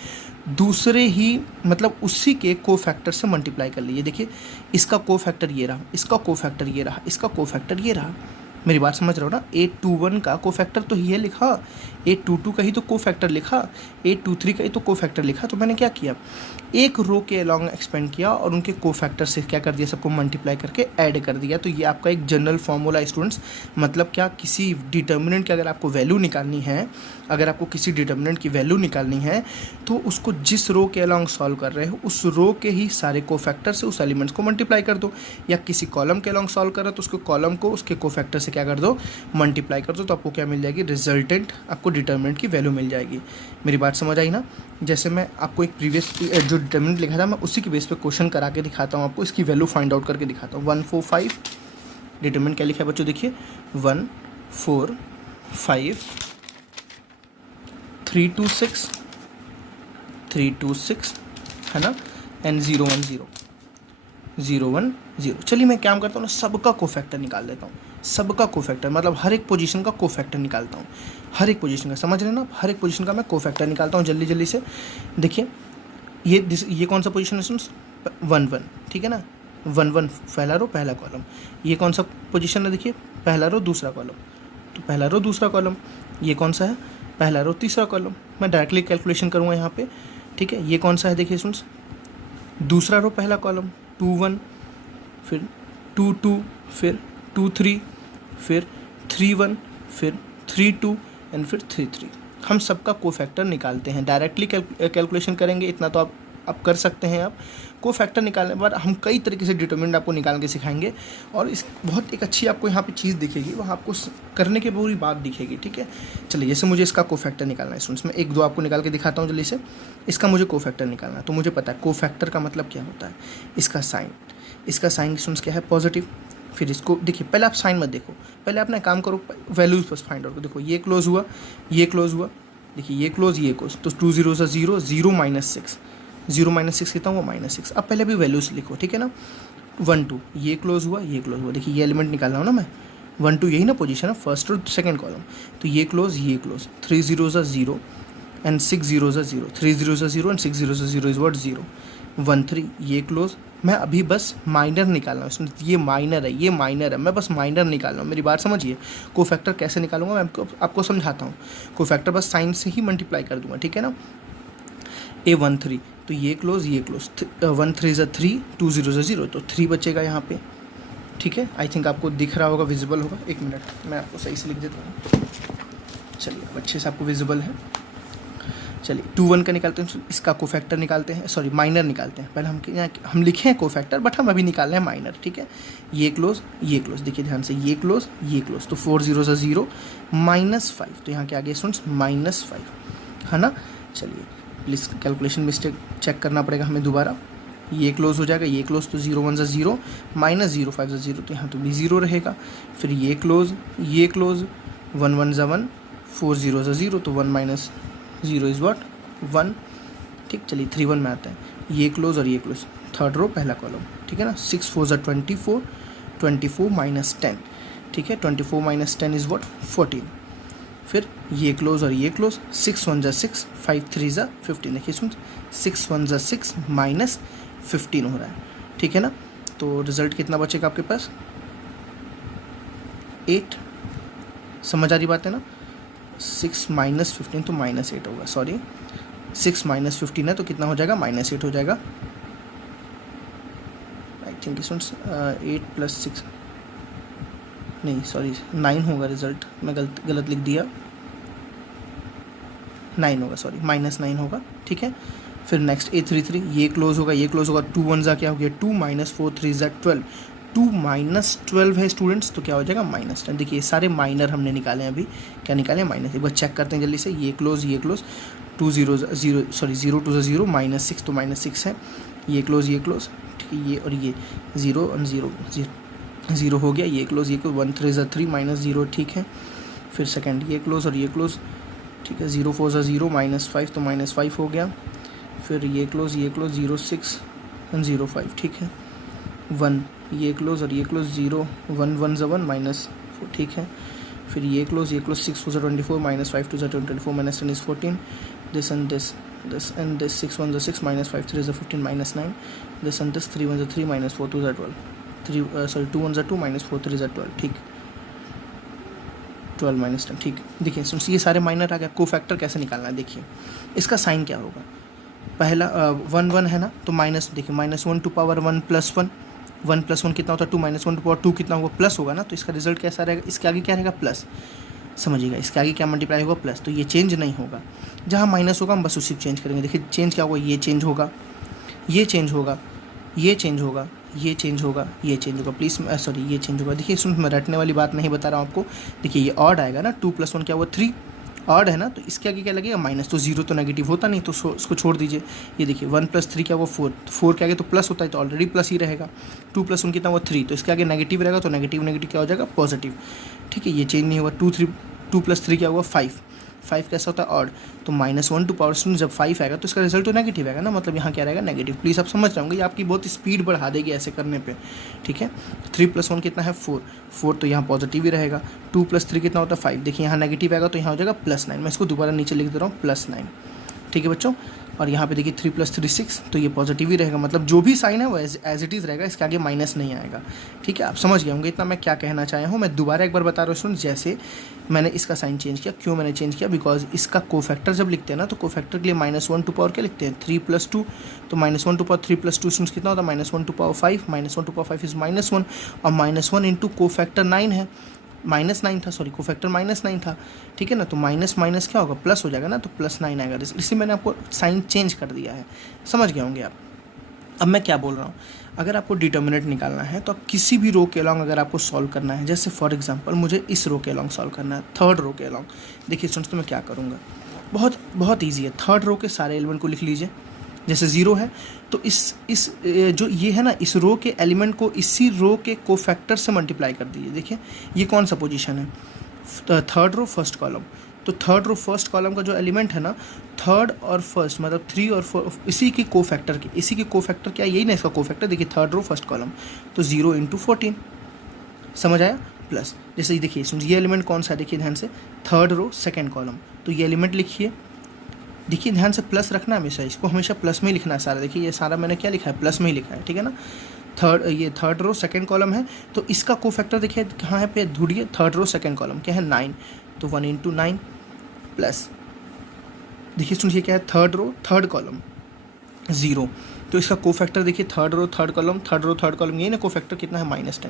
दूसरे ही मतलब उसी के को फैक्टर से मल्टीप्लाई कर लीजिए। देखिए इसका को फैक्टर ये रहा, इसका को फैक्टर ये रहा, इसका को फैक्टर ये रहा। मेरी बात समझ रहे हो ना, A21 का को फैक्टर तो ये लिखा, A22 का ही तो को फैक्टर लिखा, A23 का ही तो को फैक्टर लिखा। तो मैंने क्या किया, एक रो के अलॉन्ग एक्सपेंड किया और उनके को फैक्टर से क्या कर दिया, सबको मल्टीप्लाई करके ऐड कर दिया। तो ये आपका एक जनरल फॉर्मूला स्टूडेंट्स, मतलब क्या, किसी डिटर्मिनेंट की अगर आपको वैल्यू निकालनी है, अगर आपको किसी डिटर्मिनेंट की वैल्यू निकालनी है, तो उसको जिस रो के अलॉन्ग सॉल्व कर रहे हो, उस रो के ही सारे को फैक्टर से उस एलिमेंट्स को मल्टीप्लाई कर दो। या किसी कॉलम के अलॉन्ग सॉल्व कर रहे हो, तो उसके कॉलम को उसके को फैक्टर से क्या कर दो, मल्टीप्लाई कर दो। तो आपको क्या मिल जाएगी, रिजल्टेंट आपको डिटर्मिनेंट की वैल्यू मिल जाएगी। मेरी बात समझ आई ना। जैसे मैं आपको एक प्रीवियस जो डिटर्मिनेंट लिखा था, मैं उसी के बेस पे क्वेश्चन करा के दिखाता हूँ आपको, इसकी वैल्यू फाइंड आउट करके दिखाता हूँ। 145 डिटर्मिनेंट क्या लिखा है बच्चों, देखिए 145 326 है ना, एंड 010 010। चलिए मैं क्या करता हूँ ना, सबका को फैक्टर निकाल देता हूँ, सबका को फैक्टर मतलब हर एक पोजीशन का को फैक्टर निकालता हूँ, हर एक पोजीशन का, समझ रहे हैं ना, हर एक पोजीशन का मैं को फैक्टर निकालता हूँ जल्दी जल्दी से। देखिए ये कौन सा पोजीशन है, 1 ठीक है ना, 1 पहला रो पहला कॉलम। ये कौन सा पोजीशन है, देखिए पहला रो दूसरा कॉलम, तो पहला रो दूसरा कॉलम। ये कौन सा है, पहला रो तीसरा कॉलम। मैं डायरेक्टली कैलकुलेशन करूँगा यहाँ पे, ठीक है। ये कौन सा है, देखिए स्टूडेंट्स, दूसरा रो पहला कॉलम, 2 1, फिर 2 2, फिर 2 3, फिर 3 1, फिर 3 2 एंड फिर 3 3। हम सबका को फैक्टर निकालते हैं, डायरेक्टली कैलकुलेशन करेंगे, इतना तो आप कर सकते हैं। आप को फैक्टर निकालने के बाद हम कई तरीके से डिटरमिनेंट आपको निकाल के सिखाएंगे, और इस बहुत एक अच्छी आपको यहाँ पे चीज़ दिखेगी, वहाँ आपको करने की पूरी बात दिखेगी, ठीक है। चलिए, जैसे मुझे इसका को फैक्टर निकालना है स्टूडेंट्स, मैं एक दो आपको निकाल के दिखाता हूँ जल्दी से। इसका मुझे को फैक्टर निकालना है, तो मुझे पता है को फैक्टर का मतलब क्या होता है। इसका साइन स्टूडेंट्स क्या है, पॉजिटिव। फिर इसको देखिए, पहले आप साइन मत देखो, पहले अपना काम करो, वैल्यूज बस फाइंड आउट करो। देखो ये क्लोज हुआ, ये क्लोज हुआ, देखिए ये क्लोज, ये क्लोज, तो 2 0 0 0 -6 0 माइनस 6 कितना हुआ -6। अब पहले भी वैल्यूज़ लिखो, ठीक है ना। 1 2 ये क्लोज हुआ, ये क्लोज हुआ। देखिए ये एलिमेंट निकाल रहा हूँ ना मैं, 1 2 यही ना पोजीशन है, फर्स्ट और सेकंड कॉलम। तो ये close, 3 0 0 and 6 0 0, 3 0 0 and 6 0 0 is what 0 1 3 ये क्लोज। मैं अभी बस माइनर निकाल रहा हूँ इसमें, ये माइनर है, ये माइनर है, मैं बस माइनर निकाल रहा हूँ। मेरी बात समझिए, कोफैक्टर कैसे निकालूंगा मैं आपको समझाता हूँ। कोफैक्टर बस साइन से ही मल्टीप्लाई कर दूंगा, ठीक है ना। A1 3 तो ये क्लोज, 1 3 ज़ा 3, 2 0 ज़ा 0, तो 3 बचेगा यहाँ पे, ठीक है। आई थिंक आपको दिख रहा होगा, विजिबल होगा। एक मिनट मैं आपको सही से लिख देता हूँ। चलिए अब अच्छे से आपको विजिबल है। चलिए 2 1 का निकालते हैं, इसका कोफैक्टर निकालते हैं, सॉरी माइनर निकालते हैं। पहले हम लिखे हैं कोफैक्टर, बट हम अभी निकाल रहे हैं माइनर, ठीक है। ये क्लोज, देखिए ध्यान से, ये क्लोज, तो 4 0 ज़ा 0 -5, तो यहाँ के आगे स्टूडेंट्स -5 है ना। चलिए प्लीज़ कैलकुलेशन मिस्टेक चेक करना पड़ेगा हमें दोबारा। ये क्लोज हो जाएगा, ये क्लोज, तो 0 1 ज़ा 0 -0 5 ज़ा 0, तो यहाँ तो भी 0 रहेगा। फिर ये क्लोज, 1 1 ज़ा 1, 4 0 ज़ा 0, तो 1 माइनस 0 इज़ व्हाट 1, ठीक। चलिए 3 1 में आता है, ये क्लोज और ये क्लोज, थर्ड रो पहला कॉलम, ठीक है ना। 6 4 ज़ा 24, 24 माइनस 10, ठीक है। 24 माइनस 10 इज़ व्हाट 14। फिर ये क्लोज और ये क्लोज, 6 1 ज़ा 6, 5 3 ज़ा 15। देखिए सुन, 6 1 ज़ा 6 माइनस 15 हो रहा है, ठीक है ना। तो रिजल्ट कितना बचेगा आपके पास 8। समझ आ रही बात है ना। 6 माइनस 15 तो -8 होगा, सॉरी 6 माइनस 15 है तो कितना हो जाएगा -8 हो जाएगा। आई थिंक सुन 8 + 6 नहीं, सॉरी 9 होगा रिजल्ट, मैं गलत लिख दिया, 9 होगा, सॉरी -9 होगा, ठीक है। फिर नेक्स्ट A3 3, ये क्लोज होगा, 2 1 ज़ा क्या हो गया 2 -4 3 ज़ा 12, 2 -12 है स्टूडेंट्स, तो क्या हो जाएगा -10। देखिए ये सारे माइनर हमने निकाले हैं अभी, क्या निकाले माइनस। एक बार चेक करते हैं जल्दी से, ये क्लोज, 2 0 0, सॉरी 0 2 ज़ा 0 -6, तो -6 है। ये क्लोज, ठीक है, ये और ये 0 और 0 0 हो गया। ये क्लोज, 1 3 ज़ा 3 -0, ठीक है। फिर सेकंड ये क्लोज और ये क्लोज, ठीक है। 0 4 ज़ा 0 -5, तो -5 हो गया। फिर ये क्लोज, 0 6 और 0 5, ठीक है। 1 ये क्लोज और ये क्लोज, 0 1 1 ज़ा 1 -4, ठीक है। फिर ये क्लोज, 6 4 ज़ा 24 -5 2 ज़ा 24 -10 is 14, this and this and this, 6 1 ज़ा 6 -5 3 ज़ा 15 -9, this and this, 3 1 ज़ा 3 -4 2 ज़ा 12, 2 1 ज़ा 2 -4 3 ज़ा 12, ठीक, 12 -10, ठीक। देखिए ये सारे माइनर आ गया। कोफैक्टर कैसे निकालना है, देखिए इसका साइन क्या होगा। पहला 1 1 है ना, तो माइनस, देखिए -1 टू पावर 1 + 1, 1 + 1 कितना होता है 2, -1 टू पावर 2 कितना होगा प्लस होगा ना, तो इसका रिजल्ट कैसा रहेगा, इसके आगे क्या रहेगा प्लस। समझिएगा, इसके आगे क्या मल्टीप्लाई होगा प्लस, तो ये चेंज नहीं होगा। जहाँ माइनस होगा हम बस उसी को चेंज करेंगे। देखिए चेंज क्या होगा, ये चेंज होगा, ये चेंज होगा, ये चेंज होगा, ये चेंज होगा, ये चेंज होगा, प्लीज़ सॉरी ये चेंज होगा। देखिए इसमें मैं रटने वाली बात नहीं बता रहा हूँ आपको। देखिए ये ऑड आएगा ना, 2 + 1 क्या हुआ 3, ऑड है ना, तो इसके आगे क्या लगेगा माइनस, तो 0 तो नेगेटिव होता नहीं, तो उसको छोड़ दीजिए। ये देखिए 1 + 3 क्या हुआ 4, 4 के आगे तो प्लस होता है, तो ऑलरेडी प्लस ही रहेगा। 2 + 1 कितना हुआ 3, तो इसके आगे नेगेटिव रहेगा, तो नेगेटिव क्या हो जाएगा पॉजिटिव, ठीक है। ये चेंज नहीं होगा। 2 + 3 क्या हुआ 5, 5 कैसा होता है ऑड, तो -1 टू पावर जब 5 आएगा तो इसका रिजल्ट तो नेगेटिव आएगा ना, मतलब यहाँ क्या रहेगा नेगेटिव। प्लीज़ आप समझ रहे होंगे, ये आपकी बहुत स्पीड बढ़ा देगी ऐसे करने पे, ठीक है। 3 + 1 कितना है 4, 4 तो यहाँ पॉजिटिव ही रहेगा। 2 + 3 कितना होता है 5, देखिए यहाँ नेगेटिव आएगा तो यहाँ हो जाएगा +9। मैं इसको दोबारा नीचे लिख दे रहा हूँ +9, ठीक है बच्चों। और यहाँ पे देखिए 3 + 3 6, तो ये पॉजिटिव ही रहेगा, मतलब जो भी साइन है वो एज इट इज़ रहेगा, इसके आगे माइनस नहीं आएगा, ठीक है। आप समझ गए होंगे इतना मैं क्या कहना चाहे हूँ। मैं दोबारा एक बार बता रहा हूँ स्टूडेंट, जैसे मैंने इसका साइन चेंज किया, क्यों मैंने चेंज किया, बिकॉज इसका कोफैक्टर जब लिखते हैं ना, तो कोफैक्टर के लिए -1 टू पावर क्या लिखते हैं 3 + 2, तो -1 टू पावर 3 + 2 स्टूडेंट्स कितना होता है -1 to power 5, -1 to power 5 is -1, और -1 इंटू कोफैक्टर 9 है, -9 था, सॉरी कोफैक्टर -9 था, ठीक है ना। तो माइनस माइनस क्या होगा प्लस हो जाएगा ना, तो +9 आएगा, इसलिए मैंने आपको साइन चेंज कर दिया है। समझ गए होंगे आप। अब मैं क्या बोल रहा हूँ, अगर आपको डिटर्मिनेंट निकालना है तो आप किसी भी रो के अलॉन्ग अगर आपको सॉल्व करना है, जैसे फॉर एग्जांपल मुझे इस रो के अलॉन्ग सॉल्व करना है, थर्ड रो के अलॉन्ग, देखिए स्टूडेंट्स तो मैं क्या करूँगा, बहुत ईजी है। थर्ड रो के सारे एलिमेंट को लिख लीजिए, जैसे 0 है तो इस जो ये है ना, इस रो के एलिमेंट को इसी रो के कोफैक्टर से मल्टीप्लाई कर दीजिए। देखिए ये कौन सा पोजीशन है, थर्ड रो फर्स्ट कॉलम, तो थर्ड रो फर्स्ट कॉलम का जो एलिमेंट है ना, थर्ड और फर्स्ट मतलब 3 और 4 इसी के कोफैक्टर के, इसी के कोफैक्टर क्या यही ना इसका कोफैक्टर, देखिए थर्ड रो फर्स्ट कॉलम, तो 0 × 14, समझ आया। प्लस जैसे ये देखिए ये एलिमेंट कौन सा है, देखिए ध्यान से, थर्ड रो सेकंड कॉलम, तो ये एलिमेंट लिखिए, देखिए ध्यान से प्लस रखना है हमेशा, इसको हमेशा प्लस में ही लिखना है सारा, देखिए ये सारा मैंने क्या लिखा है, प्लस में ही लिखा है, ठीक है ना। ये थर्ड रो सेकंड कॉलम है, तो इसका कोफैक्टर देखिए कहाँ है पे ढूंढिए, थर्ड रो सेकंड कॉलम क्या है 9, तो 1 × 9 प्लस देखिए सुनिए क्या है, थर्ड रो थर्ड कॉलम 0, तो इसका कोफैक्टर देखिए थर्ड रो थर्ड कॉलम यही ना कोफैक्टर कितना है -10।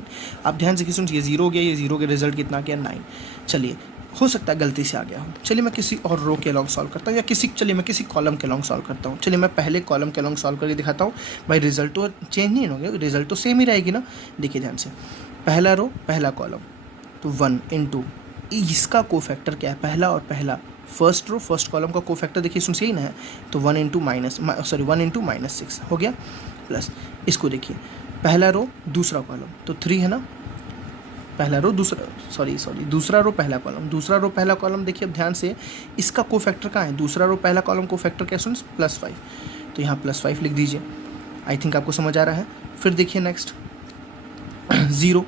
आप ध्यान से सुनिए 0 हो गया, ये 0 के रिजल्ट कितना आ गया 9। चलिए हो सकता है गलती से आ गया हो, चलिए मैं किसी और रो के अलॉन्ग सॉल्व करता हूँ, या चलिए मैं किसी कॉलम के अलॉन्ग सॉल्व करता हूँ। चलिए मैं पहले कॉलम के अलॉन्ग सॉल्व करके दिखाता हूँ, भाई रिजल्ट तो चेंज नहीं होगा, रिजल्ट तो सेम ही रहेगी ना। देखिए ध्यान से, पहला रो पहला कॉलम, तो 1 × इसका कोफैक्टर क्या है, पहला और पहला, फर्स्ट रो फर्स्ट कॉलम का कोफैक्टर देखिए सुन सही ना है, तो 1 × -6 हो गया, प्लस इसको देखिए पहला रो दूसरा कॉलम, तो 3 है ना, पहला रो दूसरा रो पहला कॉलम, देखिए अब ध्यान से इसका कोफैक्टर कहाँ है, दूसरा रो पहला कॉलम कोफैक्टर क्या सुन +5, तो यहाँ +5 लिख दीजिए। आई थिंक आपको समझ आ रहा है। फिर देखिए नेक्स्ट 0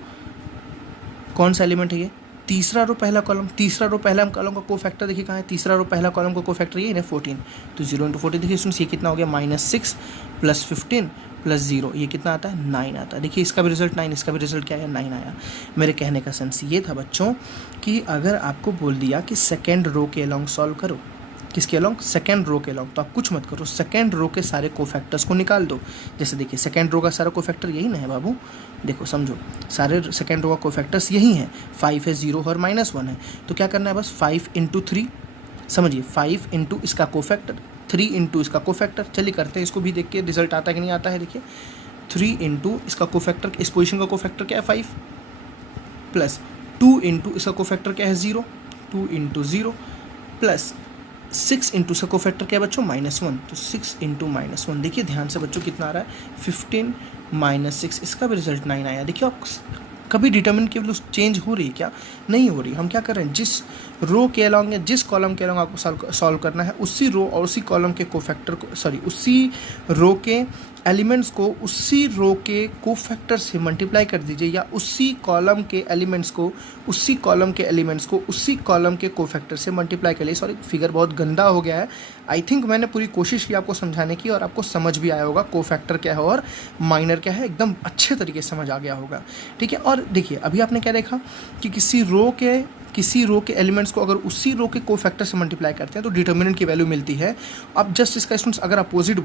कौन सा एलिमेंट है ये, तीसरा रो पहला कॉलम का कोफैक्टर देखिए कहाँ है, तीसरा रो पहला कॉलम का कोफैक्टर ये है 14, तो 0 × 14 देखिए सुन, ये कितना हो गया -6 + 15 + 0, ये कितना आता है 9 आता है। देखिए इसका भी रिजल्ट 9, इसका भी रिजल्ट क्या है 9 आया। मेरे कहने का सेंस ये था बच्चों कि अगर आपको बोल दिया कि सेकेंड रो के अलॉन्ग सॉल्व करो, किसके अलॉन्ग, सेकेंड रो के अलॉन्ग, तो आप कुछ मत करो, सेकेंड रो के सारे कोफैक्टर्स को निकाल दो। जैसे देखिए सेकेंड रो का सारा कोफैक्टर यही ना है बाबू, देखो समझो सारे सेकेंड रो का कोफैक्टर्स यही हैं, 5 है 0 और -1 है, तो क्या करना है बस 5 × 3, समझिए 5 × इसका कोफैक्टर, 3 × इसका कोफैक्टर, चलिए करते हैं इसको भी, देख के रिजल्ट आता है कि नहीं आता है। देखिए 3 × इसका कोफैक्टर, इस पोजीशन का कोफैक्टर क्या है 5, प्लस 2 × इसका कोफैक्टर क्या है 0, 2 × 0 प्लस 6 × इसका कोफैक्टर क्या है बच्चों -1, तो 6 × -1, देखिए ध्यान से बच्चों कितना आ रहा है 15 - 6, इसका भी रिजल्ट 9 आया। देखिए आप कभी डिटर्मिनेंट की वैल्यू चेंज हो रही है क्या, नहीं हो रही। हम क्या कर रहे हैं, जिस रो के अलॉन्ग या जिस कॉलम के अलॉन्ग आपको सॉल्व करना है, उसी रो और उसी कॉलम के कोफैक्टर को, उसी रो के एलिमेंट्स को उसी रो के कोफैक्टर से मल्टीप्लाई कर दीजिए, या उसी कॉलम के एलिमेंट्स को उसी कॉलम के कोफैक्टर से मल्टीप्लाई कर लिए। सॉरी फिगर बहुत गंदा हो गया है, आई थिंक मैंने पूरी कोशिश की आपको समझाने की, और आपको समझ भी आया होगा कोफैक्टर क्या है और माइनर क्या है, एकदम अच्छे तरीके से समझ आ गया होगा, ठीक है। और देखिए अभी आपने क्या देखा कि किसी रो के एलिमेंट्स को अगर उसी रो के कोफैक्टर से मल्टीप्लाई करते हैं तो डिटर्मिनेंट की वैल्यू मिलती है। अब जस्ट इसका स्टूडेंट्स अगर अपोजिट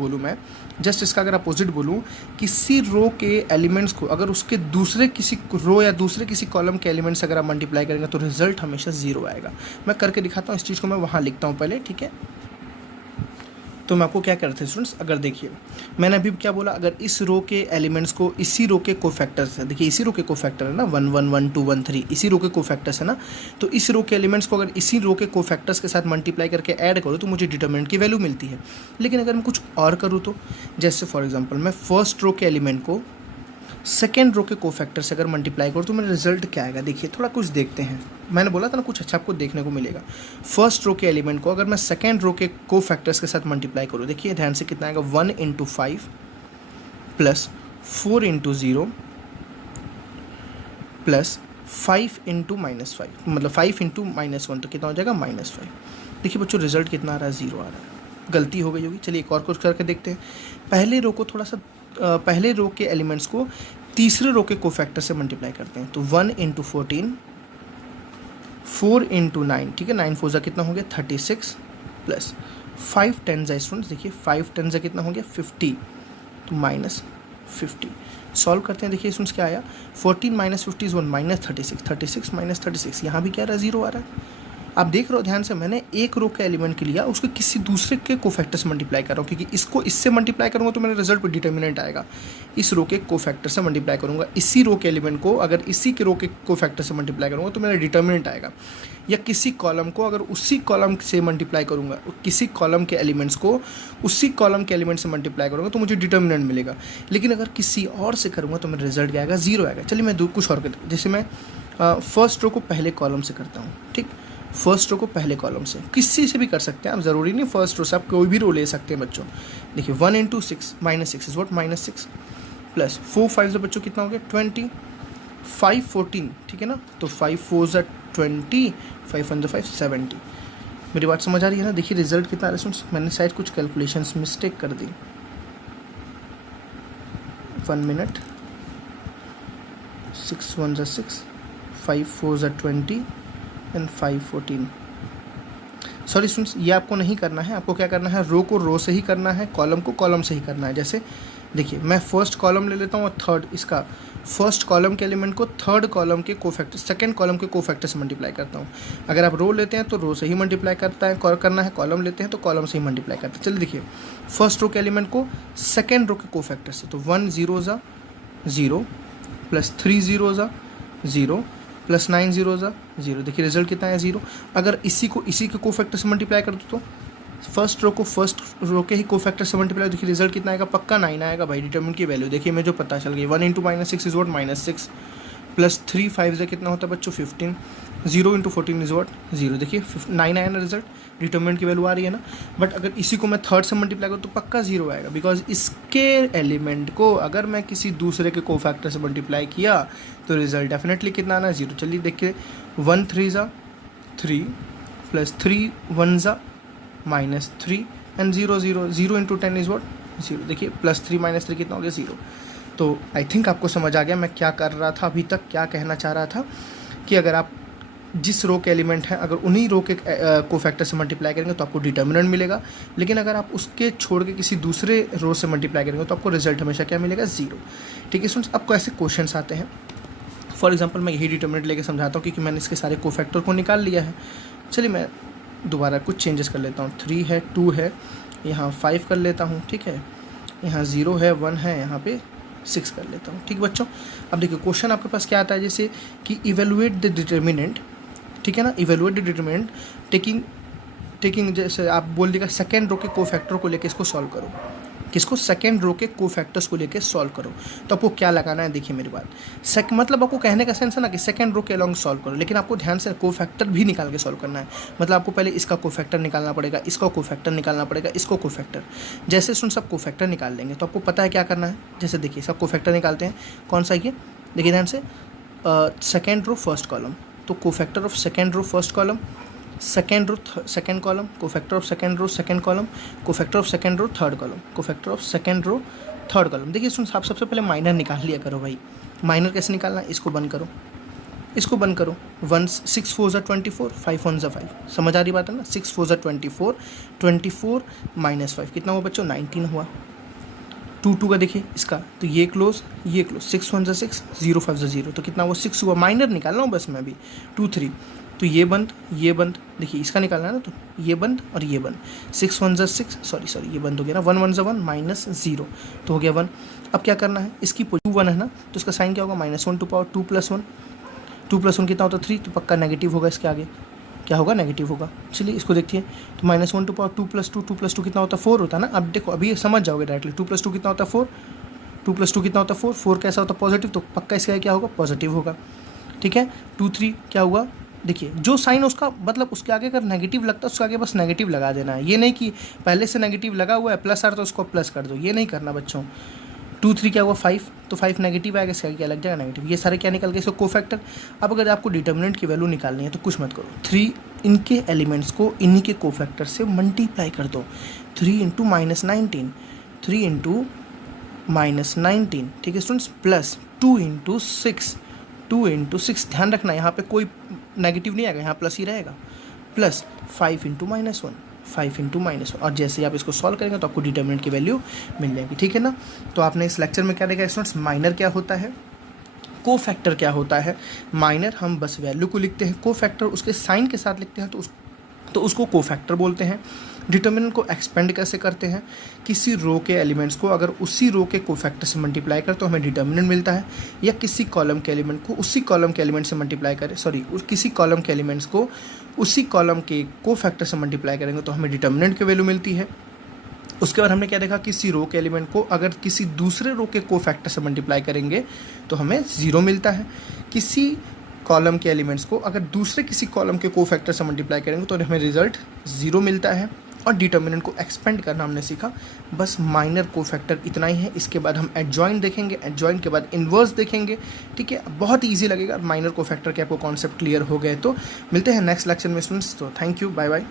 बोलूँ किसी रो के एलिमेंट्स को अगर उसके दूसरे किसी रो या दूसरे किसी कॉलम के एलिमेंट्स अगर आप मल्टीप्लाई करेंगे तो रिजल्ट हमेशा 0 आएगा। मैं करके दिखाता हूँ, इस चीज़ को मैं वहाँ लिखता हूँ पहले, ठीक है। तो मैं आपको क्या करते हैं स्टूडेंट्स, अगर देखिए मैंने अभी क्या बोला, अगर इस रो के एलिमेंट्स को इसी रो के कोफैक्टर्स है, देखिए इसी रो के कोफैक्टर है ना 1 1 1 2 1 3, इसी रो के कोफैक्टर्स है ना, तो इस रो के एलिमेंट्स को अगर इसी रो के कोफैक्टर्स के साथ मल्टीप्लाई करके ऐड करो तो मुझे डिटर्मिनेंट की वैल्यू मिलती है। लेकिन अगर मैं कुछ और करूँ तो, जैसे फॉर एग्जाम्पल मैं फर्स्ट रो के एलिमेंट को सेकेंड रो के कोफैक्टर से अगर मल्टीप्लाई करो तो मेरा रिजल्ट क्या आएगा, देखिए थोड़ा कुछ देखते हैं। मैंने बोला था ना कुछ अच्छा आपको देखने को मिलेगा। फर्स्ट रो के एलिमेंट को अगर मैं सेकेंड रो के कोफैक्टर्स के साथ मल्टीप्लाई करूँ, देखिए ध्यान से कितना आएगा 1 × 5 प्लस 4 × 0 प्लस 5 × -5, मतलब 5 × -1, तो कितना हो जाएगा -5। देखिए बच्चों रिजल्ट कितना आ रहा है 0 आ रहा है, गलती हो गई होगी। चलिए एक और कुछ करके देखते हैं। पहले रो के एलिमेंट्स को तीसरे रो के कोफैक्टर से मल्टीप्लाई करते हैं, तो 1 × 14 4 × 9, ठीक है, 9 4 जा कितना हो गया 36 प्लस 5 10 जा स्टूडेंट्स, देखिए 5 10 जा कितना हो गया 50, तो -50। सॉल्व करते हैं, देखिए स्टूडेंट्स क्या आया 14 - 50 is 1 -36, 36 - 36, यहाँ भी क्या आ रहा है 0 आ रहा है। आप देख रहे हो ध्यान से, मैंने एक रो के एलिमेंट के लिया, उसको किसी दूसरे के कोफैक्टर से मल्टीप्लाई कर रहा हूँ, क्योंकि इसको इससे मल्टीप्लाई करूँगा तो मेरे रिजल्ट पर डिटर्मिनेंट आएगा। इस रो के कोफैक्टर से मल्टीप्लाई करूँगा, इसी रो के एलिमेंट को अगर इसी के रो के कोफैक्टर से मल्टीप्लाई करूँगा तो मेरा डिटर्मिनेंट आएगा। या किसी कॉलम को अगर उसी कॉलम से मल्टीप्लाई करूँगा, किसी कॉलम के एलिमेंट्स को उसी कॉलम के एलिमेंट से मल्टीप्लाई करूँगा तो मुझे डिटर्मिनेंट मिलेगा। लेकिन अगर किसी और से करूँगा तो मेरा रिजल्ट क्या आएगा 0 आएगा। चलिए मैं कुछ और कर, जैसे मैं फर्स्ट रो को पहले कॉलम से करता हूँ, ठीक, फर्स्ट रो को पहले कॉलम से, किसी से भी कर सकते हैं आप, ज़रूरी नहीं फर्स्ट रो से, आप कोई भी रो ले सकते हैं बच्चों। देखिए 1 into six minus six is what minus six, plus 4 5 से बच्चों कितना हो गया 20, 5 14, ठीक है ना, तो 5 4 ज़ा 20, 5 1 ज़ा 5 70। मेरी बात समझ आ रही है ना। देखिए रिजल्ट कितना आ रहा है स्टूडेंट्स, मैंने शायद कुछ कैलकुलेशंस मिस्टेक कर दी, 1 मिनट, 6 1 ज़ा 6, 5 4 ज़ा 20 एंड 5 14। सॉरी स्टूडेंट्स, ये आपको नहीं करना है, आपको क्या करना है, रो को रो से ही करना है, कॉलम को कॉलम से ही करना है। जैसे देखिए मैं फर्स्ट कॉलम ले लेता हूँ और थर्ड, इसका फर्स्ट कॉलम के एलिमेंट को थर्ड कॉलम के कोफैक्टर, सेकंड कॉलम के कोफैक्टर से मल्टीप्लाई करता हूँ। अगर आप रो लेते हैं तो रो से ही मल्टीप्लाई करना है, कॉलम लेते हैं तो कॉलम से ही मल्टीप्लाई करते हैं। चलिए देखिए फर्स्ट रो के एलिमेंट को सेकंड रो के कोफैक्टर से, तो 1 0 ज़ा 0 प्लस 3 0 ज़ा 0 प्लस 9 0 ज़ा 0। देखिए रिजल्ट कितना है 0। अगर इसी के कोफैक्टर से मल्टीप्लाई कर दो तो फर्स्ट रो को फर्स्ट रो के ही कोफैक्टर से मल्टीप्लाई, देखिए रिजल्ट कितना आएगा, पक्का 9 आएगा भाई। डिटरमिनेंट की वैल्यू देखिए मैं जो पता चल गई, 1 into minus six is what minus 6, plus 3 5 से कितना होता है बच्चों 15, 0 इंटू 14 इज वॉट 0। देखिए 9 आया ना रिजल्ट, डिटरमिनेंट की वैल्यू आ रही है ना। बट अगर इसी को मैं थर्ड से मल्टीप्लाई करूँ तो पक्का 0 आएगा, बिकॉज इसके एलिमेंट को अगर मैं किसी दूसरे के कोफैक्टर से मल्टीप्लाई किया तो रिजल्ट डेफिनेटली कितना आना 0। चलिए देखिए 1 3 ज़ा 3 प्लस 3 1 ज़ा minus 3 and 0 0, 0 into 10 is what 0। देखिए प्लस 3 माइनस 3 कितना हो गया 0। तो आई थिंक आपको समझ आ गया मैं क्या कर रहा था अभी तक, क्या कहना चाह रहा था कि अगर आप जिस रो के एलिमेंट हैं अगर उन्हीं रो के कोफैक्टर से मल्टीप्लाई करेंगे तो आपको डिटर्मिनेंट मिलेगा, लेकिन अगर आप उसके छोड़ के किसी दूसरे रो से मल्टीप्लाई करेंगे तो आपको रिजल्ट हमेशा क्या मिलेगा 0। ठीक है स्टूडेंट्स, आपको ऐसे क्वेश्चंस आते हैं। फॉर एग्जांपल मैं यही डिटर्मिनेंट लेके समझाता हूँ क्योंकि मैंने इसके सारे कोफैक्टर को निकाल लिया है। चलिए मैं दोबारा कुछ चेंजेस कर लेता हूँ, 3 है 2 है, यहाँ 5 कर लेता हूँ, ठीक है, यहाँ 0 है 1 है, यहाँ पे 6 कर लेता हूँ। ठीक बच्चों, अब देखिए क्वेश्चन आपके पास क्या आता है, जैसे कि इवेलुएट द डिटर्मिनेंट, ठीक है ना, इवेलुएट द डिटर्मिनेंट टेकिंग जैसे आप बोल देगा सेकेंड रो के कोफैक्टर को लेके इसको सॉल्व करो, किसको, सेकेंड रो के कोफैक्टर्स को लेके सॉल्व करो। तो आपको क्या लगाना है, देखिए मेरी बात, मतलब आपको कहने का सेंस है ना कि सेकेंड रो के अलॉन्ग सॉल्व करो, लेकिन आपको ध्यान से कोफैक्टर भी निकाल के सॉल्व करना है। मतलब आपको पहले इसका कोफैक्टर निकालना पड़ेगा, इसका कोफैक्टर निकालना पड़ेगा, इसको कोफैक्टर। जैसे सुन सब कोफैक्टर निकाल लेंगे तो आपको पता है क्या करना है। जैसे देखिए सब कोफैक्टर निकालते हैं, कौन सा ये देखिए ध्यान से, सेकेंड रो फर्स्ट कॉलम, तो cofactor of second row first column, second row second column, cofactor of second row second column, cofactor of second row third column, cofactor of second row third column. देखिए सुन आप सबसे पहले minor निकाल लिया करो भाई। माइनर कैसे निकालना है, इसको बंद करो, इसको बंद करो। 6 4 ज़ा 24, 5 1 ज़ा 5, समझ आ रही बात है ना। 6 4 ज़ा 24, 24 माइनस 5 कितना हुआ बच्चों 19 हुआ। 2 2 का देखिए इसका, तो ये क्लोज 6 1 ज़ा 6, 0 5 ज़ा 0, तो कितना हुआ 6 हुआ। माइनर निकालना हूँ बस मैं अभी 2 3, तो ये बंद देखिए इसका निकालना है ना, तो ये बंद और ये बंद, 6 1 ज़ा 6, सॉरी ये बंद हो गया ना, 1 1 ज़ा 1 माइनस 0, तो हो गया 1। अब क्या करना है, इसकी 2 1 है ना, तो इसका साइन क्या होगा -1 टू पावर 2 + 1, 2 + 1 कितना होता है 3, तो पक्का नेगेटिव होगा, इसके आगे क्या होगा नेगेटिव होगा। चलिए इसको देखिए, तो -1 टू पावर 2 + 2, 2 + 2 कितना होता है 4 होता है ना। अब देखो अभी समझ जाओगे डायरेक्टली, 2 + 2 कितना होता है 4, 2 + 2 कितना होता है 4, 4 कैसा होता है पॉजिटिव, तो पक्का इसका आगे क्या होगा पॉजिटिव होगा। ठीक है, 2 3 क्या हुआ, देखिए जो साइन उसका मतलब उसके आगे अगर नेगेटिव लगता है उसके आगे बस नेगेटिव लगा देना है, ये नहीं कि पहले से नेगेटिव लगा हुआ है प्लस आ रहा तो उसको प्लस कर दो, ये नहीं करना बच्चों। 2 3 क्या हुआ 5, तो 5 नेगेटिव आएगा, इसका क्या लग जाएगा नेगेटिव। ये सारे क्या निकल गए, इसको कोफैक्टर। अब अगर आपको डिटर्मिनेंट की वैल्यू निकालनी है तो कुछ मत करो, 3 इनके एलिमेंट्स को इन्हीं के कोफैक्टर से मल्टीप्लाई कर दो, 3 × -19, 3 × -19, ठीक है स्टूडेंट्स, प्लस 2 × 6, 2 × 6, ध्यान रखना यहाँ पे कोई नेगेटिव नहीं आएगा, यहाँ प्लस ही रहेगा, प्लस 5 × -1, 5 × -1, और जैसे आप इसको सॉल्व करेंगे तो आपको डिटर्मिनेंट की वैल्यू मिल जाएगी। ठीक है ना, तो आपने इस लेक्चर में क्या देखा स्टूडेंट्स, माइनर क्या होता है, कोफैक्टर क्या होता है। माइनर हम बस वैल्यू को लिखते हैं, कोफैक्टर उसके साइन के साथ लिखते हैं तो उसको कोफैक्टर बोलते हैं। डिटर्मिनेंट को एक्सपेंड कैसे करते हैं, किसी रो के एलिमेंट्स को अगर उसी रो के कोफैक्टर से मल्टीप्लाई करें तो हमें डिटर्मिनेंट मिलता है, या किसी कॉलम के एलिमेंट को उसी कॉलम के एलिमेंट से मल्टीप्लाई करें, किसी कॉलम के एलिमेंट्स को उसी कॉलम के कोफैक्टर से मल्टीप्लाई करेंगे तो हमें डिटर्मिनेंट की वैल्यू मिलती है। उसके बाद हमने क्या देखा, किसी रो के एलिमेंट को अगर किसी दूसरे रो के कोफैक्टर से मल्टीप्लाई करेंगे तो हमें 0 मिलता है। किसी कॉलम के एलिमेंट्स को अगर दूसरे किसी कॉलम के कोफैक्टर से मल्टीप्लाई करेंगे तो हमें रिजल्ट 0 मिलता है। और डिटर्मिनेंट को एक्सपेंड करना हमने सीखा, बस माइनर कोफैक्टर इतना ही है। इसके बाद हम एडजॉइंट देखेंगे, एडजॉइंट के बाद इन्वर्स देखेंगे, ठीक है। बहुत ईजी लगेगा माइनर कोफैक्टर के आपको कॉन्सेप्ट क्लियर हो गए तो। मिलते हैं नेक्स्ट लेक्चर में स्टूडेंट्स, तो थैंक यू, बाय बाय।